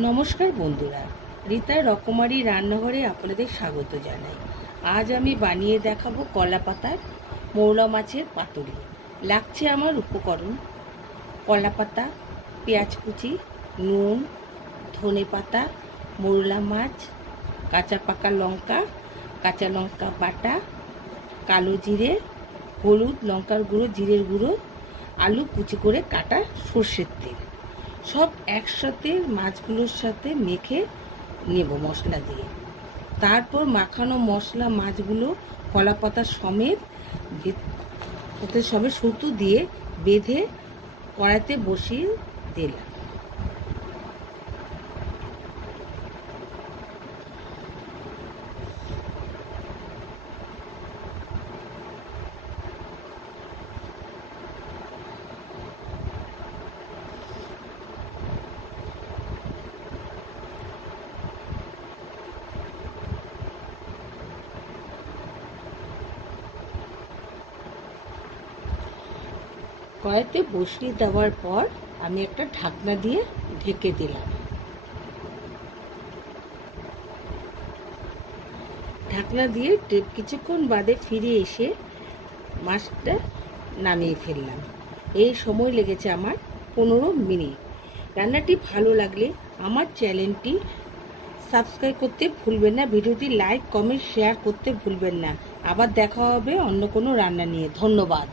নমস্কার বন্ধুরা, রীতা রকমারি রান্নাঘরে আপনাদের স্বাগত জানাই। আজ আমি বানিয়ে দেখাবো কলা পাতার মৌলা মাছের পাতুরি। লাগছে আমার উপকরণ: কলা পাতা, পেঁয়াজ কুচি, নুন, ধনে পাতা, মৌলা মাছ, কাঁচা পাকা লঙ্কা, কাঁচা লঙ্কা বাটা, কালো জিরে, হলুদ, লঙ্কার গুঁড়ো, জিরের গুঁড়ো, আলু কুচি করে কাটা, সর্ষের তেল। সব একসাথে মাছগুলোর সাথে মেখে নেব মশলা দিয়ে। তারপর মাখানো মশলা মাছগুলো কলা পাতা সমেত সুতো দিয়ে বেঁধে কড়াইতে বসিয়ে দিলাম। কড়াইতে বসিয়ে দেওয়ার পর আমি একটা ঢাকনা দিয়ে ঢেকে দিলাম। ঢাকনা দিয়ে কিছুক্ষণ বাদে ফিরে এসে মাছটা নামিয়ে ফেললাম। এই সময় লেগেছে আমার 15 মিনিট। রান্নাটি ভালো লাগলে আমার চ্যানেলটি সাবস্ক্রাইব করতে ভুলবেন না, ভিডিওটি লাইক, কমেন্ট, শেয়ার করতে ভুলবেন না। আবার দেখা হবে অন্য কোনো রান্না নিয়ে। ধন্যবাদ।